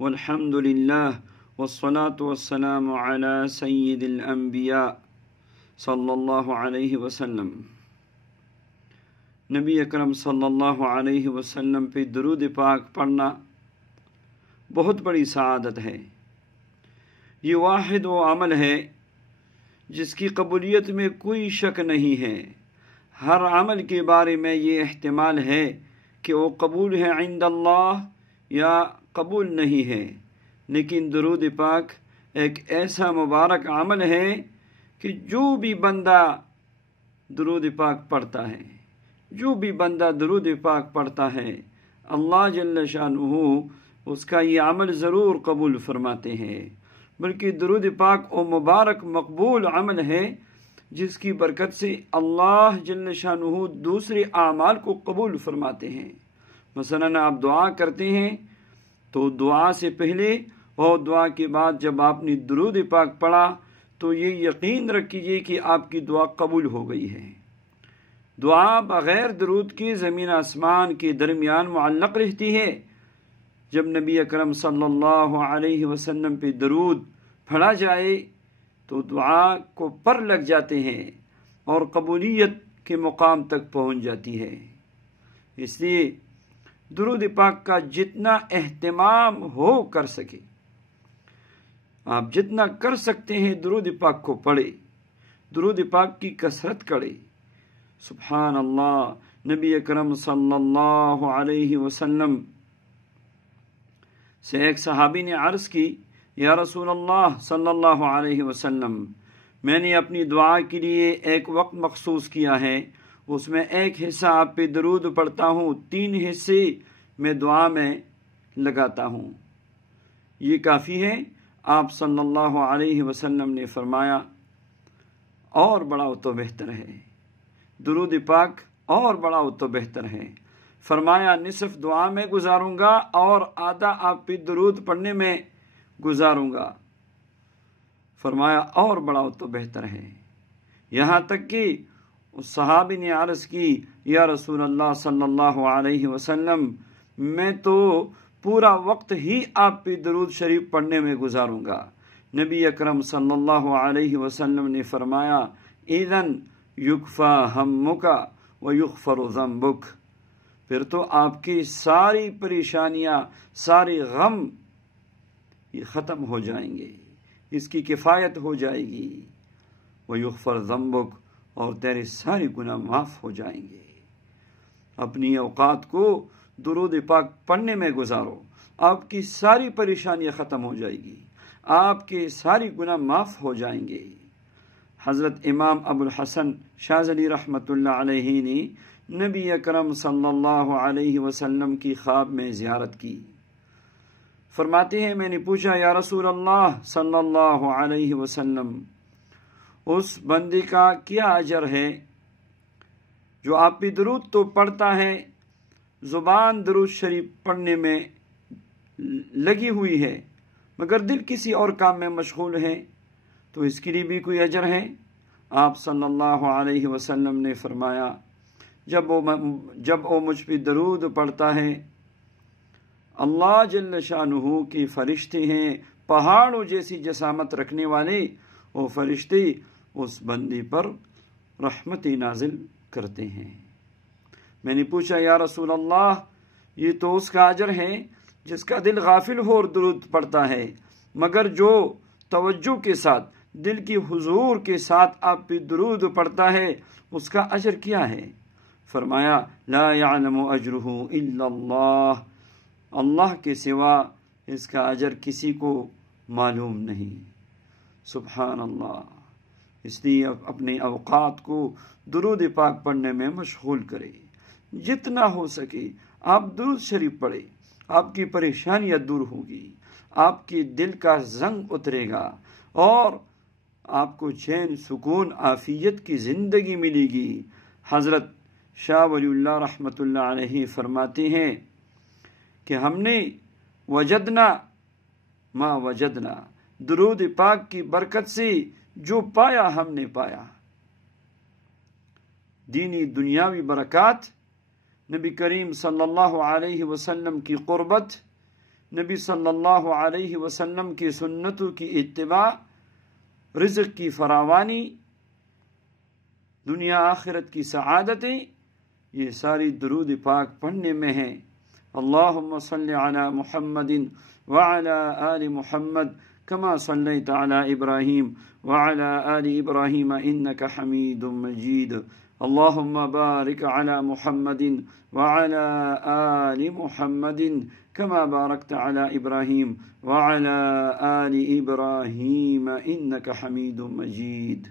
والحمد للہ والصلاة والسلام علی سید الانبیاء صلی اللہ علیہ وسلم۔ نبی اکرم صلی اللہ علیہ وسلم پہ درود پاک پڑھنا بہت بڑی سعادت ہے۔ یہ واحد وہ عمل ہے جس کی قبولیت میں کوئی شک نہیں ہے۔ ہر عمل کے بارے میں یہ احتمال ہے کہ وہ قبول ہے عند اللہ یا قبول نہیں ہے، لیکن درود پاک ایک ایسا مبارک عمل ہے کہ جو بھی بندہ درود پاک پڑھتا ہے، درود پاک پڑھتا ہے، اللہ جل شانہ اس کا یہ عمل ضرور قبول فرماتے ہیں۔ بلکہ درود پاک وہ مبارک مقبول عمل ہے جس کی برکت سے اللہ جل شانہ دوسرے اعمال کو قبول فرماتے ہیں۔ مثلا آپ دعا کرتے ہیں تو دعا سے پہلے اور دعا کے بعد جب آپ نے درود پاک پڑھا تو یہ یقین رکھیے کہ آپ کی دعا قبول ہو گئی ہے۔ دعا بغیر درود کے زمین آسمان کے درمیان معلق رہتی ہے۔ جب نبی اکرم صلی اللہ علیہ وسلم پہ درود پڑھا جائے تو دعا کو پر لگ جاتے ہیں اور قبولیت کے مقام تک پہنچ جاتی ہے۔ اس لیے درود پاک کا جتنا اہتمام ہو کر سکے، آپ جتنا کر سکتے ہیں درود پاک کو پڑھے، درود پاک کی کثرت کرے۔ سبحان اللہ، نبی اکرم صلی اللہ علیہ وسلم سے ایک صحابی نے عرض کی، یا رسول اللہ صلی اللہ علیہ وسلم، میں نے اپنی دعا کے لیے ایک وقت مخصوص کیا ہے، اس میں ایک حصہ آپ پہ درود پڑھتا ہوں، 3 حصے میں دعا میں لگاتا ہوں، یہ کافی ہے؟ آپ صلی اللہ علیہ وسلم نے فرمایا اور بڑا ہو تو بہتر ہے، درود پاک اور بڑا ہو تو بہتر ہے۔ فرمایا نصف دعا میں گزاروں گا اور آدھا آپ پہ درود پڑھنے میں گزاروں گا۔ فرمایا اور بڑا ہو تو بہتر ہے۔ یہاں تک کہ اس صحابی نے عرض کی، یا رسول اللہ صلی اللہ علیہ وسلم، میں تو پورا وقت ہی آپ پہ درود شریف پڑھنے میں گزاروں گا۔ نبی اکرم صلی اللہ علیہ وسلم نے فرمایا، اذن یکفی ہمک ویغفر ذنبک، پھر تو آپ کی ساری پریشانیاں، سارے غم یہ ختم ہو جائیں گے، اس کی کفایت ہو جائے گی۔ ویغفر ذنبک، اور تیرے سارے گناہ معاف ہو جائیں گے۔ اپنی اوقات کو درود پاک پڑھنے میں گزارو، آپ کی ساری پریشانیاں ختم ہو جائے گی، آپ کے ساری گناہ معاف ہو جائیں گے۔ حضرت امام ابو الحسن شاذلی رحمۃ اللہ علیہ نے نبی اکرم صلی اللہ علیہ وسلم کی خواب میں زیارت کی۔ فرماتے ہیں میں نے پوچھا، یا رسول اللہ صلی اللہ علیہ وسلم، اس بندے کا کیا اجر ہے جو آپ پہ درود تو پڑھتا ہے، زبان درود شریف پڑھنے میں لگی ہوئی ہے مگر دل کسی اور کام میں مشغول ہے، تو اس کے لیے بھی کوئی اجر ہے؟ آپ صلی اللہ علیہ وسلم نے فرمایا، جب وہ مجھ پہ درود پڑھتا ہے، اللہ جل شانہ کے فرشتے ہیں پہاڑوں جیسی جسامت رکھنے والے، وہ فرشتے اس بندے پر رحمت نازل کرتے ہیں۔ میں نے پوچھا، یا رسول اللہ، یہ تو اس کا اجر ہے جس کا دل غافل ہو اور درود پڑھتا ہے، مگر جو توجہ کے ساتھ، دل کی حضور کے ساتھ آپ پہ درود پڑھتا ہے، اس کا اجر کیا ہے؟ فرمایا، لا یعلم اجرہ الا اللہ، اللہ کے سوا اس کا اجر کسی کو معلوم نہیں۔ سبحان اللہ۔ اس لیے اپنے اوقات کو درود پاک پڑھنے میں مشغول کرے، جتنا ہو سکے آپ درود شریف پڑھے، آپ کی پریشانیاں دور ہوگی، آپ کے دل کا زنگ اترے گا اور آپ کو چین، سکون، عافیت کی زندگی ملے گی۔ حضرت شاہ ولی اللہ رحمۃ اللہ علیہ فرماتے ہیں کہ ہم نے وجدنا ما وجدنا، درود پاک کی برکت سے جو پایا ہم نے پایا، دینی دنیاوی برکات، نبی کریم صلی اللہ علیہ وسلم کی قربت، نبی صلی اللہ علیہ وسلم کی سنتوں کی اتباع، رزق کی فراوانی، دنیا آخرت کی سعادتیں، یہ ساری درود پاک پڑھنے میں ہیں۔ اللہم صلی علی محمد وعلی آل محمد کما صلیت علی ابراہیم وعلی آل ابراہیم انک حمید مجید۔ اللہم بارک علی محمد وعلی آل محمد کما بارکت علی ابراہیم وعلی آل ابراہیم انک حمید مجید۔